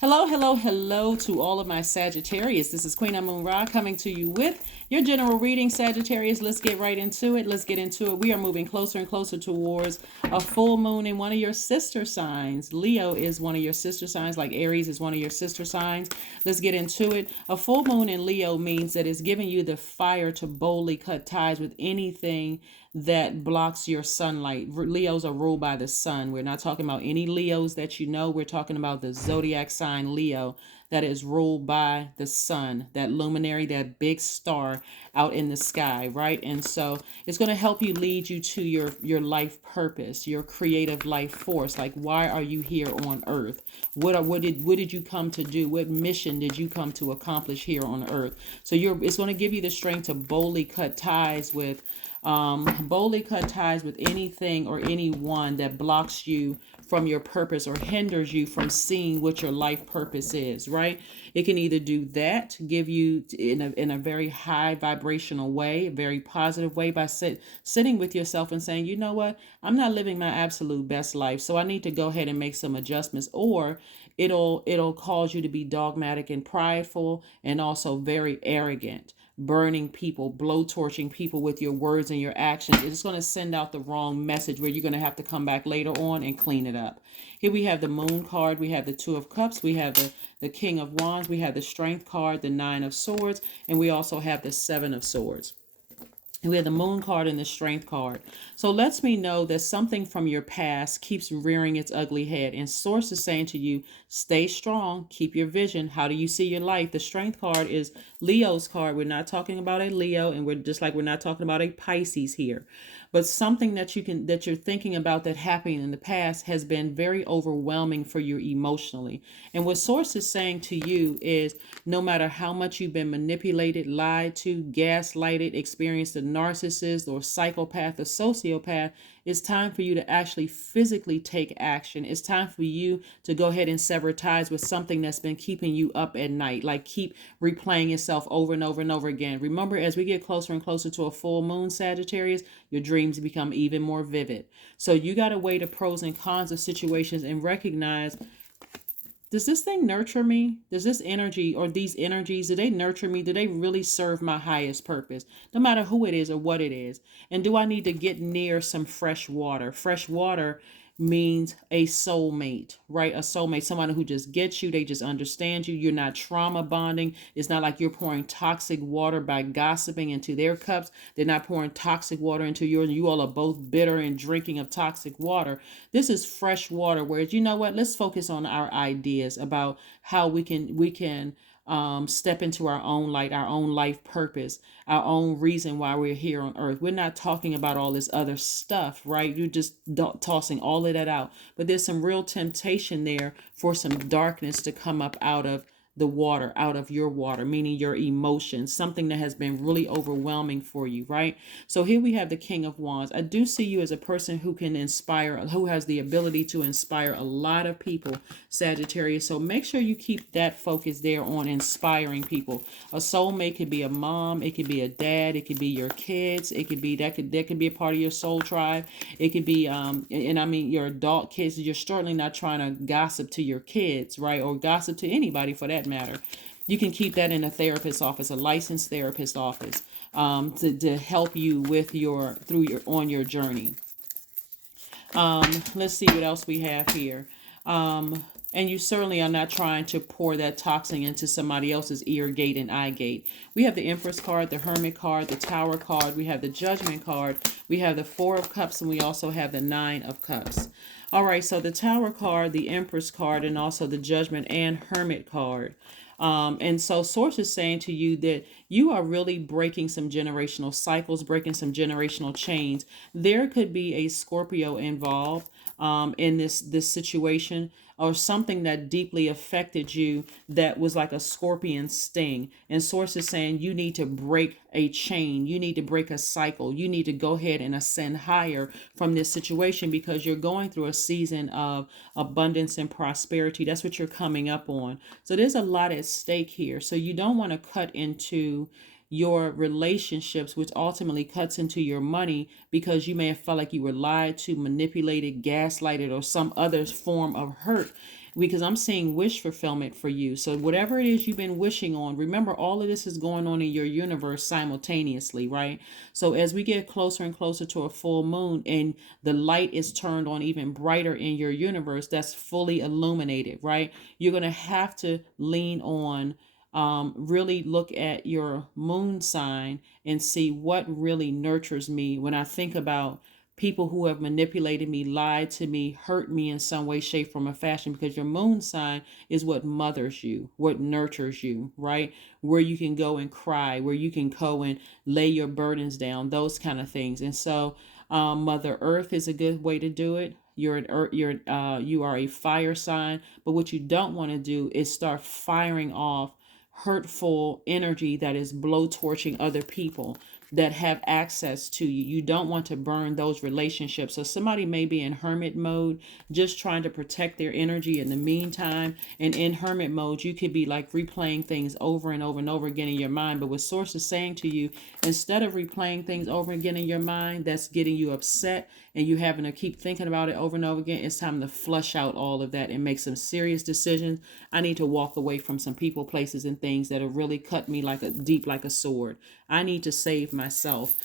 Hello, hello, hello to all of my Sagittarius. This is Queen Amun Ra coming to you with your general reading, Sagittarius. Let's get right into it. Let's get into it. We are moving closer and closer towards a full moon in one of your sister signs. Leo is one of your sister signs, like Aries is one of your sister signs. Let's get into it. A full moon in Leo means that it's giving you the fire to boldly cut ties with anything that blocks your sunlight. Leos are ruled by the sun. We're not talking about any Leos that you know. We're talking about the zodiac sign Leo that is ruled by the sun, that luminary, that big star out in the sky, right? And so it's going to help you lead you to your life purpose, your creative life force. Like, why are you here on earth? What did you come to do? What mission did you come to accomplish here on earth? So it's going to give you the strength to boldly cut ties with anything or anyone that blocks you from your purpose or hinders you from seeing what your life purpose is, right? It can either do that, give you in a very high vibrational way, a very positive way, by sitting with yourself and saying, you know what, I'm not living my absolute best life, so I need to go ahead and make some adjustments. Or it'll cause you to be dogmatic and prideful and also very arrogant, burning people, blowtorching people with your words and your actions. It's going to send out the wrong message where you're going to have to come back later on and clean it up. Here we have the Moon card, we have the Two of Cups, we have the King of Wands, we have the Strength card, the Nine of Swords, and we also have the Seven of Swords. We have the Moon card and the Strength card. So lets me know that something from your past keeps rearing its ugly head. And Source is saying to you, stay strong, keep your vision. How do you see your life? The Strength card is Leo's card. We're not talking about a Leo, and we're not talking about a Pisces here. But something that you're thinking about that happened in the past has been very overwhelming for you emotionally. And what Source is saying to you is, no matter how much you've been manipulated, lied to, gaslighted, experienced a narcissist or psychopath or sociopath, it's time for you to actually physically take action. It's time for you to go ahead and sever ties with something that's been keeping you up at night, like keep replaying itself over and over and over again. Remember, as we get closer and closer to a full moon, Sagittarius, your dreams become even more vivid. So you got to weigh the pros and cons of situations and recognize, does this thing nurture me? Does this energy or these energies, do they nurture me? Do they really serve my highest purpose? No matter who it is or what it is. And do I need to get near some fresh water? Fresh water means a soulmate, right? A soulmate, someone who just gets you, they just understand you. You're not trauma bonding. It's not like you're pouring toxic water by gossiping into their cups. They're not pouring toxic water into yours. You all are both bitter and drinking of toxic water. This is fresh water, whereas, you know what, let's focus on our ideas about how we can step into our own light, our own life purpose, our own reason why we're here on earth. We're not talking about all this other stuff, right? You're just tossing all of that out. But there's some real temptation there for some darkness to come up out of the water, out of your water, meaning your emotions, something that has been really overwhelming for you, right? So here we have the King of Wands. I do see you as a person who can inspire, who has the ability to inspire a lot of people, Sagittarius. So make sure you keep that focus there on inspiring people. A soulmate could be a mom, it could be a dad, it could be your kids, it could be that could be a part of your soul tribe. It could be and I mean your adult kids. You're certainly not trying to gossip to your kids, right? Or gossip to anybody for that matter. You can keep that in a therapist's office, a licensed therapist office, to help you with on your journey. Let's see what else we have here. And you certainly are not trying to pour that toxin into somebody else's ear gate and eye gate. We have the Empress card, the Hermit card, the Tower card. We have the Judgment card. We have the Four of Cups, and we also have the Nine of Cups. All right, so the Tower card, the Empress card, and also the Judgment and Hermit card. And so Source is saying to you that you are really breaking some generational cycles, breaking some generational chains. There could be a Scorpio involved in this situation, or something that deeply affected you that was like a scorpion sting. And Source is saying you need to break a chain. You need to break a cycle. You need to go ahead and ascend higher from this situation, because you're going through a season of abundance and prosperity. That's what you're coming up on. So there's a lot at stake here. So you don't want to cut into your relationships, which ultimately cuts into your money, because you may have felt like you were lied to, manipulated, gaslighted, or some other form of hurt. because I'm seeing wish fulfillment for you. So whatever it is you've been wishing on, remember all of this is going on in your universe simultaneously, right? So as we get closer and closer to a full moon and the light is turned on even brighter in your universe, that's fully illuminated, right? You're going to have to lean on, really look at your moon sign and see what really nurtures me when I think about people who have manipulated me, lied to me, hurt me in some way, shape, form, or fashion, because your moon sign is what mothers you, what nurtures you, right? Where you can go and cry, where you can go and lay your burdens down, those kind of things. And so, Mother Earth is a good way to do it. You're an earth, you are a fire sign, but what you don't want to do is start firing off hurtful energy that is blowtorching other people that have access to you. You don't want to burn those relationships. So somebody may be in hermit mode, just trying to protect their energy in the meantime. And in hermit mode, you could be like replaying things over and over and over again in your mind. But what Source is saying to you, instead of replaying things over again in your mind, that's getting you upset and you having to keep thinking about it over and over again, it's time to flush out all of that and make some serious decisions. I need to walk away from some people, places, and things that have really cut me like a deep, like a sword. I need to save myself,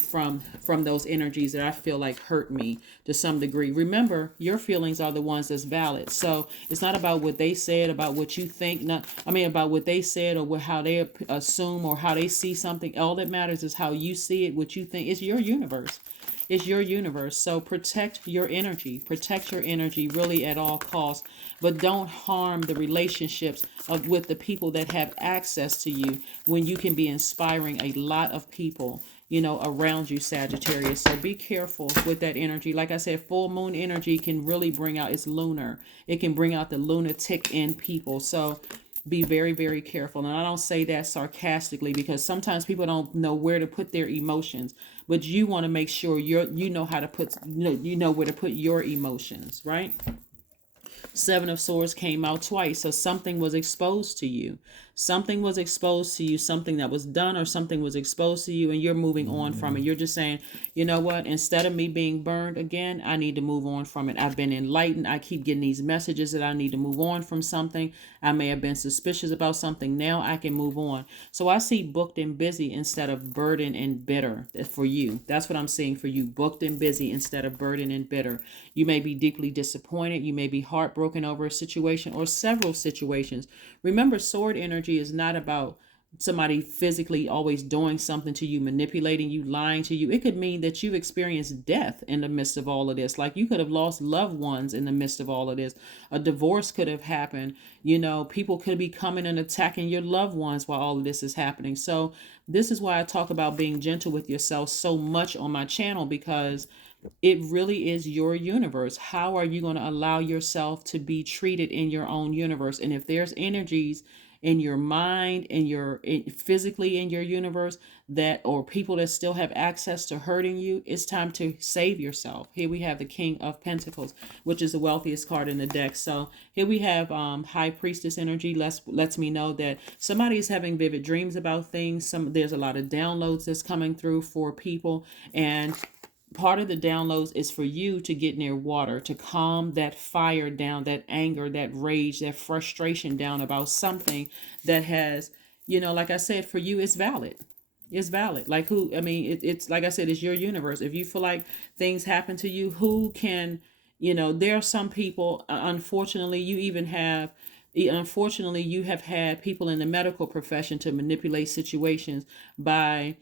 from those energies that I feel like hurt me to some degree. Remember, your feelings are the ones that's valid. So it's not about what they said, about what you think, about what they said or how they assume or how they see something. All that matters is how you see it, what you think. It's your universe. It's your universe. So protect your energy. Protect your energy really at all costs. But don't harm the relationships with the people that have access to you when you can be inspiring a lot of people, around you, Sagittarius. So be careful with that energy. Like I said, full moon energy can really bring out, it's lunar. It can bring out the lunatic in people. So be very, very careful. And I don't say that sarcastically because sometimes people don't know where to put their emotions, but you want to make sure you know how to put, you know where to put your emotions, right? Seven of Swords came out twice. So something was exposed to you. Something was exposed to you, something that was done or something was exposed to you, and you're moving on from it. You're just saying, you know what, instead of me being burned again, I need to move on from it. I've been enlightened. I keep getting these messages that I need to move on from something. I may have been suspicious about something. Now I can move on. So I see booked and busy instead of burdened and bitter for you. That's what I'm seeing for you. Booked and busy instead of burdened and bitter. You may be deeply disappointed. You may be heartbroken over a situation or several situations. Remember, sword energy is not about somebody physically always doing something to you, manipulating you, lying to you. It could mean that you've experienced death in the midst of all of this. Like you could have lost loved ones in the midst of all of this. A divorce could have happened. People could be coming and attacking your loved ones while all of this is happening. So this is why I talk about being gentle with yourself so much on my channel, because it really is your universe. How are you going to allow yourself to be treated in your own universe? And if there's energies in your mind and physically in your universe or people that still have access to hurting you, it's time to save yourself. Here we have the King of Pentacles, which is the wealthiest card in the deck. So here we have High Priestess energy. Lets me know that somebody is having vivid dreams about things. There's a lot of downloads that's coming through for people, and part of the downloads is for you to get near water, to calm that fire down, that anger, that rage, that frustration down about something that has, like I said, for you, it's valid. It's valid. Like it's like I said, it's your universe. If you feel like things happen to you, who can, there are some people, unfortunately, you have had people in the medical profession to manipulate situations by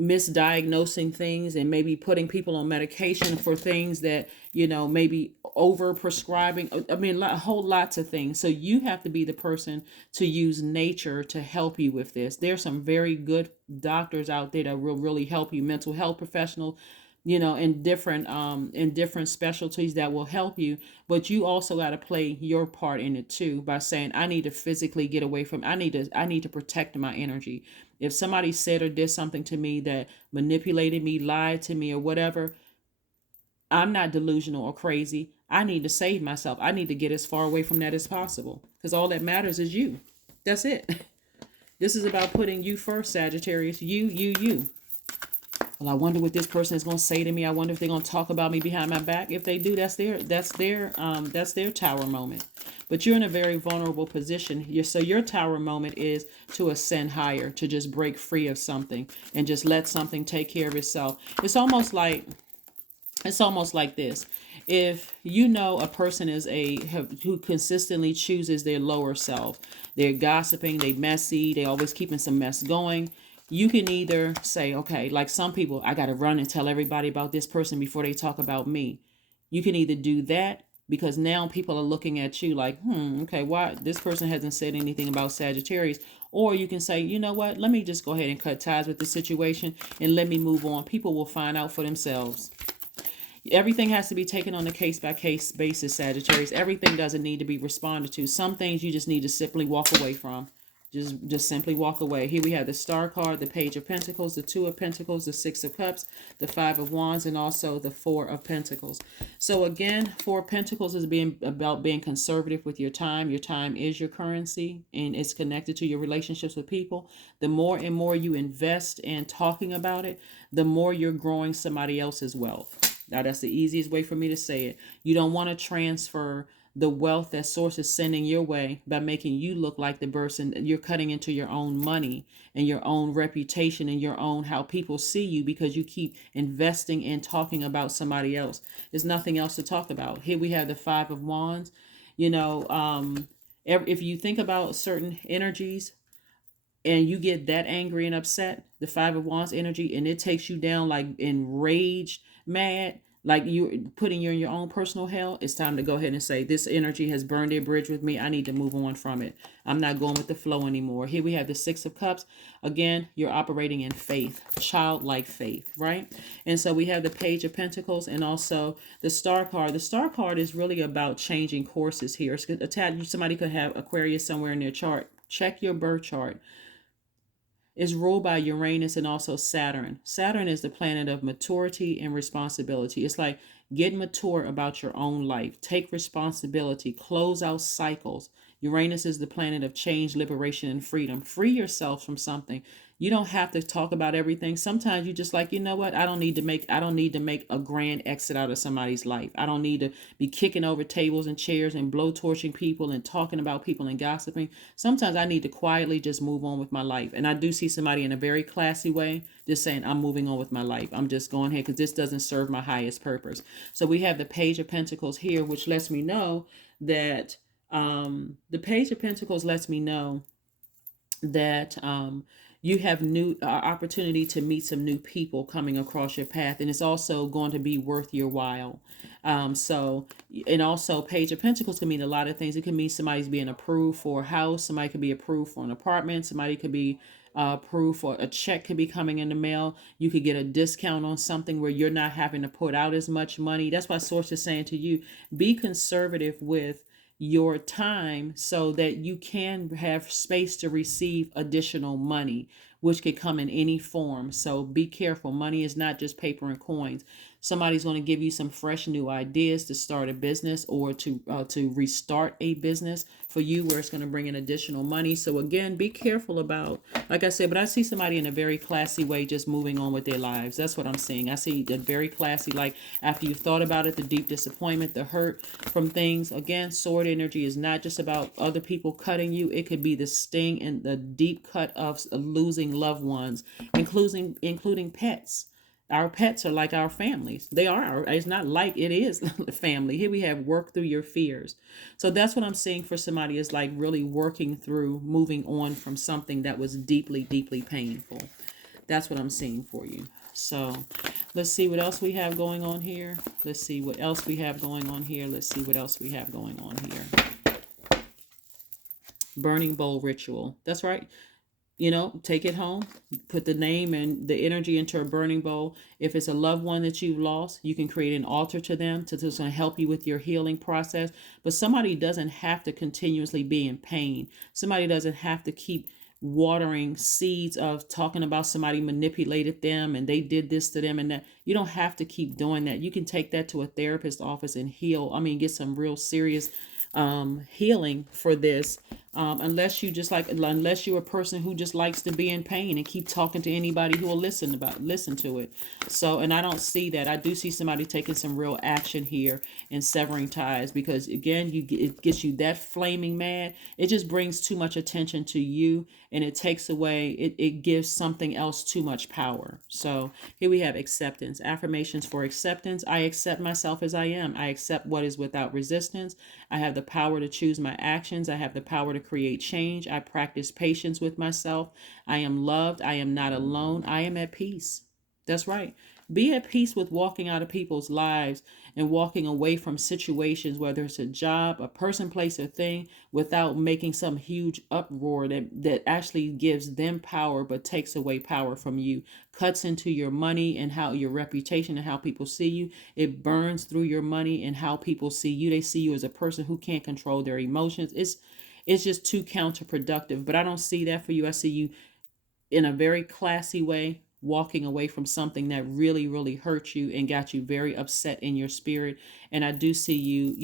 misdiagnosing things and maybe putting people on medication for things that maybe over prescribing. A whole lots of things. So you have to be the person to use nature to help you with this. There's some very good doctors out there that will really help you, mental health professionals, in different specialties that will help you. But you also got to play your part in it too, by saying, I need to physically get away from, I need to protect my energy. If somebody said or did something to me that manipulated me, lied to me or whatever, I'm not delusional or crazy. I need to save myself. I need to get as far away from that as possible, because all that matters is you. That's it. This is about putting you first, Sagittarius. You. well, I wonder what this person is going to say to me. I wonder if they're going to talk about me behind my back. If they do, that's their tower moment. But you're in a very vulnerable position. So your tower moment is to ascend higher, to just break free of something and just let something take care of itself. It's almost like this. If you know a person who consistently chooses their lower self, they're gossiping, they messy, they always keeping some mess going. You can either say, okay, like some people, I got to run and tell everybody about this person before they talk about me. You can either do that because now people are looking at you like, okay, why this person hasn't said anything about Sagittarius. Or you can say, you know what, let me just go ahead and cut ties with the situation and let me move on. People will find out for themselves. Everything has to be taken on a case-by-case basis, Sagittarius. Everything doesn't need to be responded to. Some things you just need to simply walk away from. Just simply walk away. Here we have the Star card, the Page of Pentacles, the Two of Pentacles, the Six of Cups, the Five of Wands, and also the Four of Pentacles. So again, Four of Pentacles is about being conservative with your time. Your time is your currency, and it's connected to your relationships with people. The more and more you invest in talking about it, the more you're growing somebody else's wealth. Now, that's the easiest way for me to say it. You don't want to transfer the wealth that source is sending your way by making you look like the person. You're cutting into your own money and your own reputation and your own how people see you because you keep investing in talking about somebody else. There's nothing else to talk about. Here we have the Five of Wands. If you think about certain energies, and you get that angry and upset, the Five of Wands energy, and it takes you down like enraged, mad, like you're putting you in your own personal hell, it's time to go ahead and say, this energy has burned a bridge with me. I need to move on from it. I'm not going with the flow anymore. Here we have the Six of Cups. Again, you're operating in faith, childlike faith, right? And so we have the Page of Pentacles and also the Star card. The Star card is really about changing courses here. Somebody could have Aquarius somewhere in their chart. Check your birth chart. Is ruled by Uranus and also Saturn. Saturn is the planet of maturity and responsibility. It's like get mature about your own life. Take responsibility. Close out cycles. Uranus is the planet of change, liberation, and freedom. Free yourself from something. You don't have to talk about everything. Sometimes you just like, you know what? I don't need to make a grand exit out of somebody's life. I don't need to be kicking over tables and chairs and blowtorching people and talking about people and gossiping. Sometimes I need to quietly just move on with my life. And I do see somebody in a very classy way just saying, I'm moving on with my life. I'm just going here because this doesn't serve my highest purpose. So we have the Page of Pentacles here, which lets me know that the Page of Pentacles lets me know that you have new opportunity to meet some new people coming across your path, and it's also going to be worth your while. And also Page of Pentacles can mean a lot of things. It can mean somebody's being approved for a house, somebody could be approved for an apartment, somebody could be approved for a check could be coming in the mail. You could get a discount on something where you're not having to put out as much money. That's why Source is saying to you, be conservative with your time so that you can have space to receive additional money, which could come in any form. So be careful. Money is not just paper and coins. Somebody's going to give you some fresh new ideas to start a business or to restart a business for you where it's going to bring in additional money. So again, be careful about, like I said, but I see somebody in a very classy way just moving on with their lives. That's what I'm seeing. I see a very classy, like after you've thought about it, the deep disappointment, the hurt from things. Again, sword energy is not just about other people cutting you. It could be the sting and the deep cut of losing loved ones, including pets. Our pets are like our families. They are. It's not like it is family. Here we have work through your fears. So that's what I'm seeing for somebody is like really working through moving on from something that was deeply, deeply painful. That's what I'm seeing for you. So let's see what else we have going on here. Let's see what else we have going on here. Let's see what else we have going on here. Burning bowl ritual. That's right. Take it home, put the name and the energy into a burning bowl. If it's a loved one that you've lost, you can create an altar to them to just help you with your healing process. But somebody doesn't have to continuously be in pain. Somebody doesn't have to keep watering seeds of talking about somebody manipulated them and they did this to them and that. You don't have to keep doing that. You can take that to a therapist's office and get some real serious healing for this Unless you're a person who just likes to be in pain and keep talking to anybody who will listen to it. So, and I don't see that. I do see somebody taking some real action here and severing ties, because again, it gets you that flaming mad. It just brings too much attention to you, and it takes away, it gives something else too much power. So here we have acceptance. Affirmations for acceptance. I accept myself as I am. I accept what is without resistance. I have the power to choose my actions. I have the power to create change. I practice patience with myself. I am loved. I am not alone. I am at peace. That's right. Be at peace with walking out of people's lives and walking away from situations, whether it's a job, a person, place, or thing, without making some huge uproar that actually gives them power but takes away power from you, cuts into your money and how your reputation and how people see you. It burns through your money and how people see you. They see you as a person who can't control their emotions. It's just too counterproductive. But I don't see that for you. I see you in a very classy way, walking away from something that really, really hurt you and got you very upset in your spirit. And I do see you,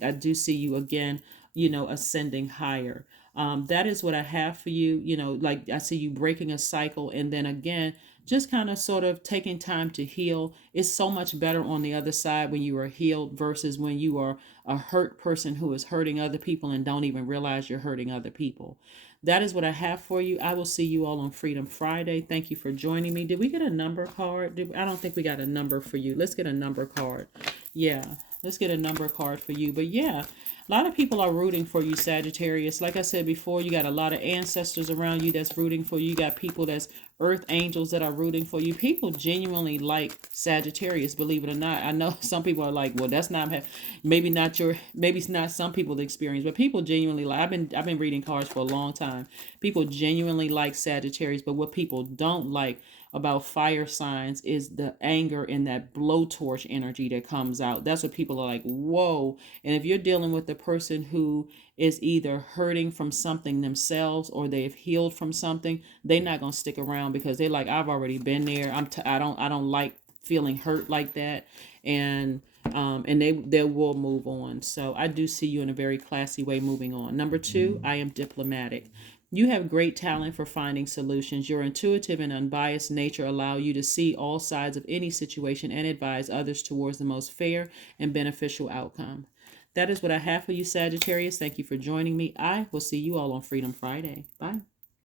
I do see you again, ascending higher. That is what I have for you. Like I see you breaking a cycle, and then again, just kind of sort of taking time to heal. It's so much better on the other side when you are healed versus when you are a hurt person who is hurting other people and don't even realize you're hurting other people. That is what I have for you. I will see you all on Freedom Friday. Thank you for joining me. Did we get a number card? I don't think we got a number for you. Let's get a number card. Yeah, let's get a number card for you. But yeah, a lot of people are rooting for you, Sagittarius. Like I said before, you got a lot of ancestors around you that's rooting for you. You got people that's earth angels that are rooting for you. People genuinely like Sagittarius, believe it or not. I know some people are like, well, that's not maybe it's not some people's experience, but people genuinely like. I've been reading cards for a long time. People genuinely like Sagittarius, but what people don't like about fire signs is the anger and that blowtorch energy that comes out. That's what people are like, whoa. And if you're dealing with the person who is either hurting from something themselves or they've healed from something, they're not gonna stick around because they're like, I've already been there. I don't like feeling hurt like that. And they will move on. So I do see you in a very classy way moving on. Number 2, I am diplomatic. You have great talent for finding solutions. Your intuitive and unbiased nature allow you to see all sides of any situation and advise others towards the most fair and beneficial outcome. That is what I have for you, Sagittarius. Thank you for joining me. I will see you all on Freedom Friday. Bye.